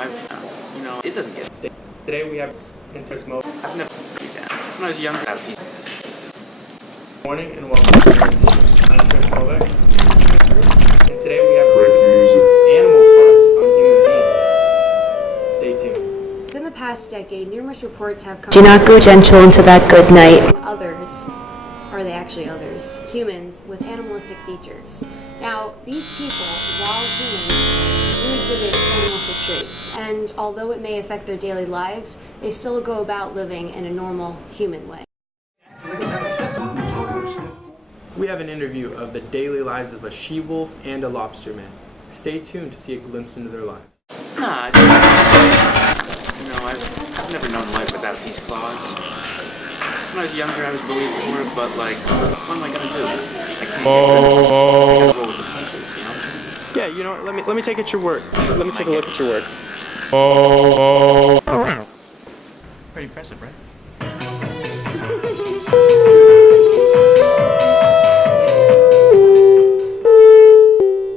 It doesn't get stable. Today we have interest mode. I've never played that. When I was younger, I was Morning and welcome to I'm Chris Kovac. And today we have animal parts on human beings. Stay tuned. Within the past decade, numerous reports have come. Do not go gentle into that good night. Others, are they actually others? Humans with animalistic features. Now, these people, while humans, do exhibit animalistic traits, and although it may affect their daily lives, they still go about living in a normal human way. We have an interview of the daily lives of a she-wolf and a lobster man. Stay tuned to see a glimpse into their lives. Nah, I've never known life without these claws. When I was younger, I was bullied for it, but what am I gonna do? I can't roll with the punches, you know? Yeah, you know what? Let me take at your word. Let me take a look at your word. Pretty impressive, right?